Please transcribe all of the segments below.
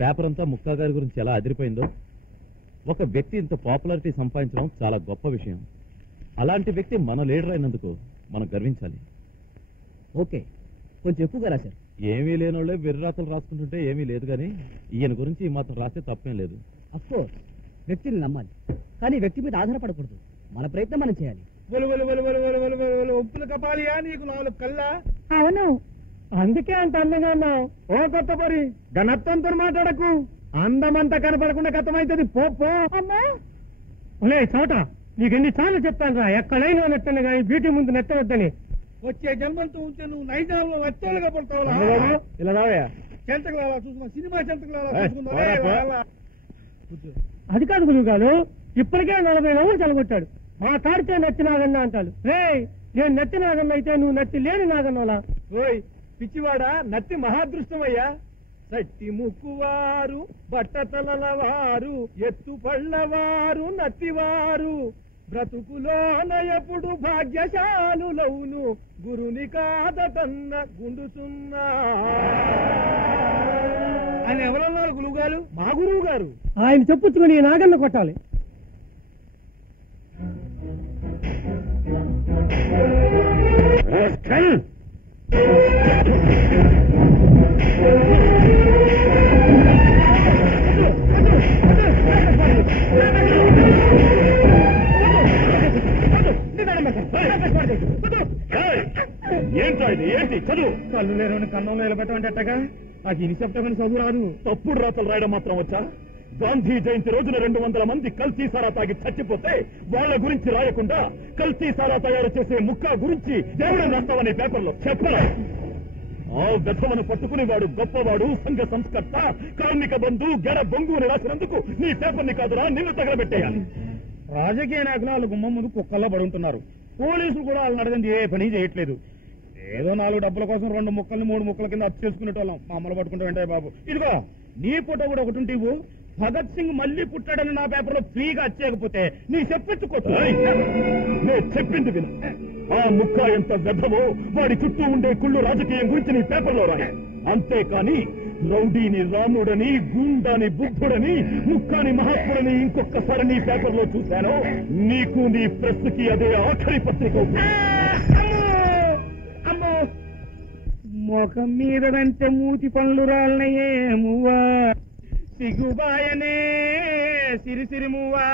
Paper అంతా ముక్కా గారి గురించి ఎలా అదిరిపోయిందో. ఒక వ్యక్తి ఇంత పాపులారిటీ సంపాదించడం చాలా గొప్ప విషయం. అలాంటి వ్యక్తి మన లీడర్ అయినందుకు మనం గర్వించాలి. ఓకే, కొంచెం ఎక్కువగా రాశారు. ఏమీ లేనోళ్లే విర్రాతలు రాసుకుంటుంటే ఏమీ లేదు, కానీ ఈయన గురించి ఈ మాత్రం రాస్తే తప్పేం లేదు. అఫ్కోర్స్ వ్యక్తిని నమ్మాలి, కానీ వ్యక్తి మీద ఆధారపడకూడదు. మన ప్రయత్నం మనం చేయాలి. ఉప్పులు కపాలియా నీకు 4 కళ్ళా? అవును, అందుకే అంత అందంగా ఉన్నావు. ఓ కొత్త పరి ఘనత్వంతో మాట్లాడకు, అందమంతా కనపడకుండా గతమైతుంది. పో ఒలే చోట, నీకెన్ని సార్లు చెప్తాను రా, ఎక్కడైనా నెట్టను కానీ బ్యూటీ ముందు నెట్టవద్దని. వచ్చే జన్మంతో ఉంటే నువ్వు నైజాంలో వెత్తలుగా పడతావు. ఇలా రావయ్యా. చెంతకలాలా చూసుకున్నా, సినిమా చెంతకలాలా చూసుకున్నా. అది కాదు గురువు గారు, ఇప్పటికే 40 నవ్వులు చలగొట్టాడు. మా తాడితే నత్తి నాగన్న అంటాడు. రే, నేను నత్తి నాగన్న అయితే నువ్వు నత్తి లేని నాగన్నోలా? ఓయ్ పిచ్చివాడా, నత్తి మహాదృష్టమయ్యా. సట్టి ముక్కువారు, బట్టతలవారు, ఎత్తు పళ్ళవారు, నత్తివారు, బ్రతుకులోన ఎప్పుడు భాగ్యశాలులవును, గురుని కాదతన్న గుండుసున్నా అని ఎవరన్నారు గురువు గారు? మా గురువు గారు. ఆయన చెప్పుచ్చుకుని ఈ నాగన్న కొట్టాలి. ఏంటి చదువు? కళ్ళు లేరు కన్నంలో నిలబెట్టమంటే అట్టగా నాకు ఇని చెప్తామని చదువు రాదు. తప్పుడు రాతలు రాయడం మాత్రం వచ్చా? గాంధీ జయంతి రోజున 200 మంది కల్తీ సారా తాగి చచ్చిపోతే వాళ్ళ గురించి రాయకుండా కల్తీ సారా తయారు చేసే ముక్కా గురించి దేవుడు రాస్తావని పేపర్లో చెప్పరా? ఆ వ్యధవను పట్టుకుని వాడు గొప్పవాడు, సంఘ సంస్కర్త, కార్మిక బంధు, గెడ బొంగు అని రాసినందుకు నీ పేపర్ని కాదురా నిన్ను తగలబెట్టేయాలి. రాజకీయ నాయకులు వాళ్ళ గుమ్మం ముందు కుక్కల్లో పడుతున్నారు. పోలీసులు కూడా వాళ్ళని అడగండి ఏ పని చేయట్లేదు. ఏదో 4 డబ్బుల కోసం 2 ముక్కల్ని 3 ముక్కల కింద అచ్చు చేసుకునేటోళ్ళం. మా అమ్మలు పట్టుకుంటూ వెంటాయి బాబు. ఇదిగో నీ ఫోటో కూడా ఒకటి ఉంటే భగత్ సింగ్ మళ్ళీ పుట్టాడని నా పేపర్లో ఫ్రీగా వచ్చేయకపోతే నీ చెప్పించుకోవచ్చు. నేను చెప్పింది విను. ఆ ముక్క ఎంత వ్యధమో వాడి చుట్టూ ఉండే కుళ్ళు రాజకీయం గురించి నీ పేపర్లో రాయి. అంతేకాని రౌడీని రాముడని, గూండాని బుద్ధుడని, ముక్కాని మహాత్ముడని ఇంకొకసారి నీ పేపర్లో చూశాను, నీకు నీ ప్రెస్ కి అదే ఆఖరి పత్రిక. అమ్మో, ముఖం మీదంటే మూతి పనులు రాలనయే మువ్వా, సిగుబాయనే సిరిసిరి మువ్వా,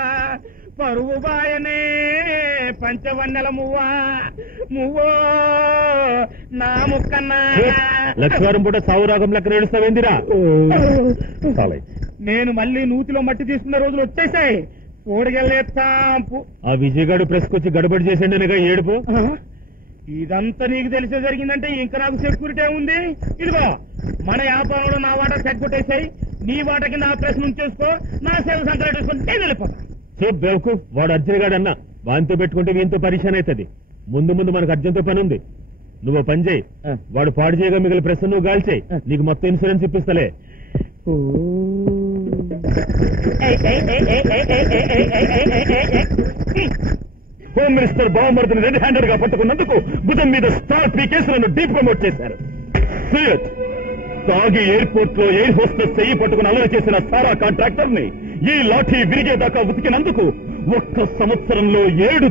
పరువు బాయనే పంచవన్నెల మువ్వా, మువ్వో నా ముక్కన్నా. లక్ష్మీవారం పూట సావురాగం లెక్క ఏడుస్తావేందిరా? నేను మళ్ళీ నూతిలో మట్టి తీసుకున్న రోజులు వచ్చేసాయి. ఓడిగెళ్ళేస్తాంపు. ఆ విజయగాడు ప్రెస్ కొచ్చి గడబడి చేసేండేగా ఏడుపు. ఇదంతా నీకు తెలిసే జరిగిందంటే ఇంకా నాకు సెక్యూరిటీ ఉంది. ఇదిగో మన వ్యాపారంలో నా వాటా సెక్కొట్టేసాయి, నీ వాట కింద ఆ ప్రెస్ నుంచేసుకో, నా సేవ సంకటేసుకొని నేను వెళ్ళిపోతా. బేవకు వాడు అర్జున్ అన్నా వానితో పెట్టుకుంటే వీంతో పరిశాన్ అవుతుంది. ముందు మనకు అర్జున్తో పని ఉంది. నువ్వు పని చేయి, వాడు పాడు చేయగా మిగిలిన ప్రెస్ నువ్వు గాల్చేయి, నీకు మొత్తం ఇన్సూరెన్స్ ఇప్పిస్తలే. హోమ్ మినిస్టర్ బావమర్దిని రెడ్ హ్యాండెడ్ గా పట్టుకున్నందుకు భుజం మీద స్టార్ పీ కేసులను డీ ప్రమోట్ చేశారు. తాగి ఎయిర్పోర్ట్ లో ఎయిర్ హోస్టెస్ చెయ్యి పట్టుకుని అల్లరి చేసిన సారా కాంట్రాక్టర్ ని ఈ లాఠీ విరిగేదాకా ఉతికినందుకు 1 సంవత్సరంలో 7